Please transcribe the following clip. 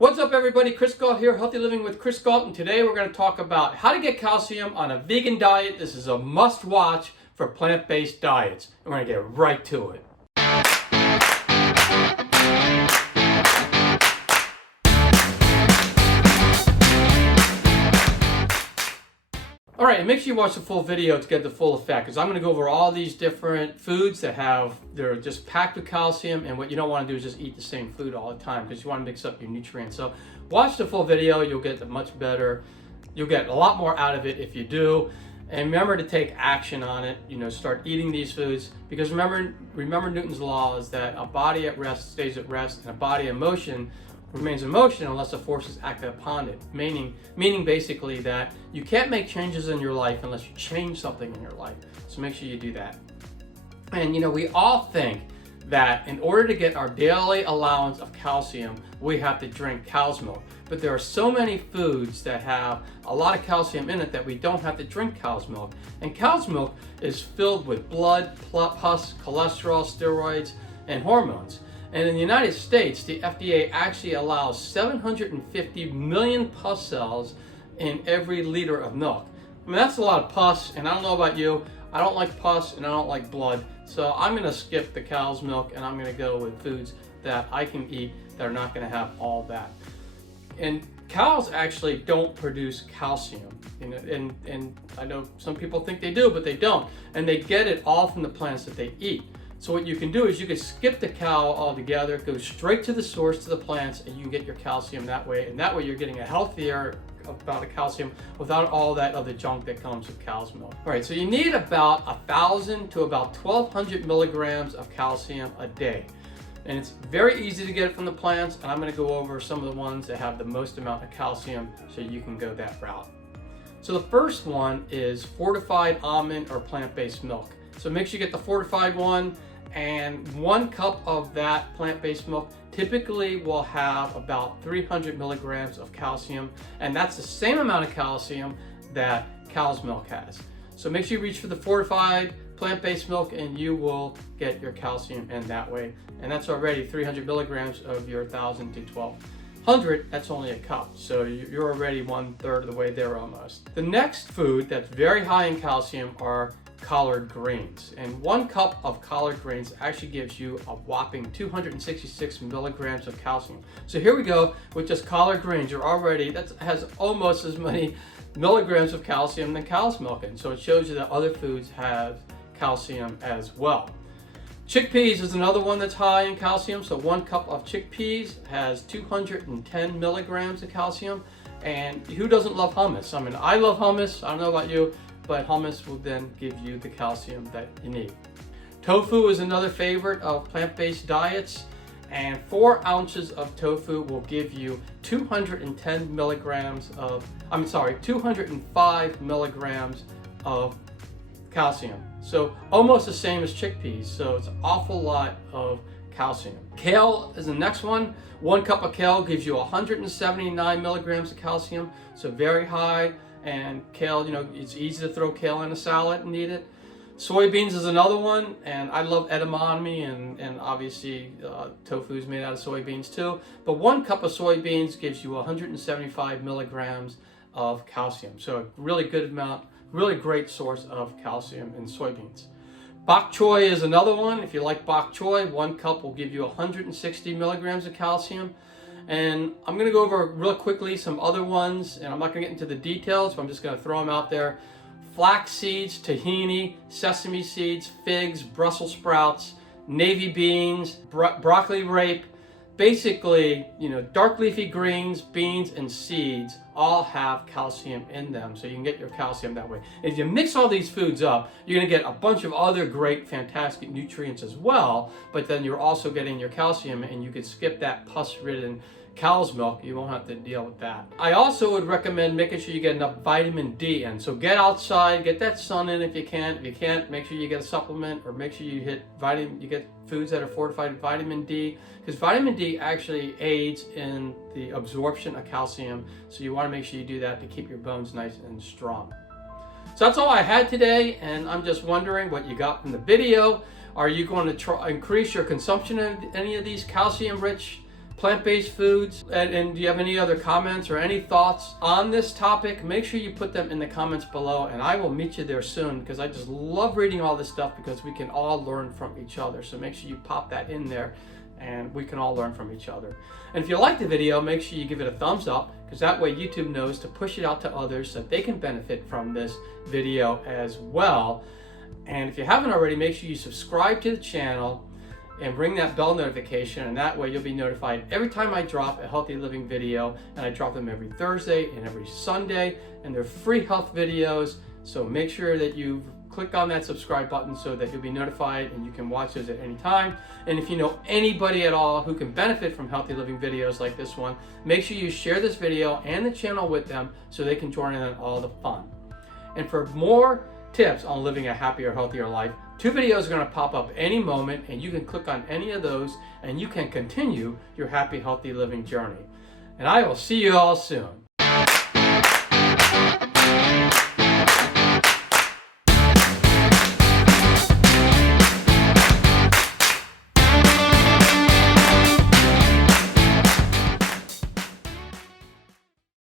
What's up everybody, Chris Gault here, Healthy Living with Chris Gault, and today we're going to talk about how to get calcium on a vegan diet. This is a must watch for plant-based diets. And we're going to get right to it. Alright, and make sure you watch the full video to get the full effect, because I'm going to go over all these different foods they're just packed with calcium, and what you don't want to do is just eat the same food all the time, because you want to mix up your nutrients. So watch the full video, you'll get you'll get a lot more out of it if you do. And remember to take action on it, start eating these foods, because remember Newton's law is that a body at rest stays at rest, and a body in motion remains in motion unless a force is acted upon it, meaning basically that you can't make changes in your life unless you change something in your life. So make sure you do that. And we all think that in order to get our daily allowance of calcium, we have to drink cow's milk. But there are so many foods that have a lot of calcium in it that we don't have to drink cow's milk. And cow's milk is filled with blood, pus, cholesterol, steroids, and hormones. And in the United States, the FDA actually allows 750 million pus cells in every liter of milk. I mean, that's a lot of pus, and I don't know about you, I don't like pus and I don't like blood. So I'm gonna skip the cow's milk and I'm gonna go with foods that I can eat that are not gonna have all that. And cows actually don't produce calcium. And I know some people think they do, but they don't. And they get it all from the plants that they eat. So what you can do is you can skip the cow altogether, go straight to the source, to the plants, and you get your calcium that way. And that way you're getting a healthier amount of calcium without all that other junk that comes with cow's milk. All right, so you need about 1,000 to about 1,200 milligrams of calcium a day. And it's very easy to get it from the plants, and I'm going to go over some of the ones that have the most amount of calcium so you can go that route. So the first one is fortified almond or plant-based milk. So make sure you get the fortified one, and 1 cup of that plant-based milk typically will have about 300 milligrams of calcium, and that's the same amount of calcium that cow's milk has. So make sure you reach for the fortified plant-based milk and you will get your calcium in that way. And that's already 300 milligrams of your 1,000 to 1,200, that's only a cup. So you're already 1/3 of the way there almost. The next food that's very high in calcium are collard greens, and 1 cup of collard greens actually gives you a whopping 266 milligrams of calcium. So here we go with just collard greens. That has almost as many milligrams of calcium than cow's milk, and so it shows you that other foods have calcium as well. Chickpeas is another one that's high in calcium. So 1 cup of chickpeas has 210 milligrams of calcium. And who doesn't love hummus? I mean, I love hummus. I don't know about you, but hummus will then give you the calcium that you need. Tofu is another favorite of plant-based diets, and 4 ounces of tofu will give you 205 milligrams of calcium. So almost the same as chickpeas, so it's an awful lot of calcium. Kale is the next one. 1 cup of kale gives you 179 milligrams of calcium, so very high. And kale, it's easy to throw kale in a salad and eat it. Soybeans is another one, and I love edamame, and obviously tofu is made out of soybeans too. But 1 cup of soybeans gives you 175 milligrams of calcium. So a really good amount, really great source of calcium in soybeans. Bok choy is another one. If you like bok choy, 1 cup will give you 160 milligrams of calcium. And I'm going to go over real quickly some other ones, and I'm not going to get into the details, but I'm just going to throw them out there. Flax seeds, tahini, sesame seeds, figs, Brussels sprouts, navy beans, broccoli rape. Basically, dark leafy greens, beans, and seeds all have calcium in them, so you can get your calcium that way. If you mix all these foods up, you're going to get a bunch of other great, fantastic nutrients as well, but then you're also getting your calcium, and you could skip that pus-ridden cow's milk. You won't have to deal with that. I also would recommend making sure you get enough vitamin D in. So get outside, get that sun in if you can. If you can't, make sure you get a supplement, or make sure you get foods that are fortified with vitamin D, because vitamin D actually aids in the absorption of calcium. So you want to make sure you do that to keep your bones nice and strong. So that's all I had today, and I'm just wondering what you got from the video. Are you going to increase your consumption of any of these calcium-rich plant-based foods. And do you have any other comments or any thoughts on this topic? Make sure you put them in the comments below, and I will meet you there soon, because I just love reading all this stuff, because we can all learn from each other. So make sure you pop that in there, and we can all learn from each other. And if you like the video, make sure you give it a thumbs up, because that way YouTube knows to push it out to others so that they can benefit from this video as well. And if you haven't already, make sure you subscribe to the channel and ring that bell notification, and that way you'll be notified every time I drop a healthy living video. And I drop them every Thursday and every Sunday, and they're free health videos. So make sure that you click on that subscribe button so that you'll be notified and you can watch those at any time. And if you know anybody at all who can benefit from healthy living videos like this one, make sure you share this video and the channel with them so they can join in on all the fun. And for more tips on living a happier, healthier life, 2 videos are going to pop up any moment, and you can click on any of those and you can continue your happy, healthy living journey. And I will see you all soon.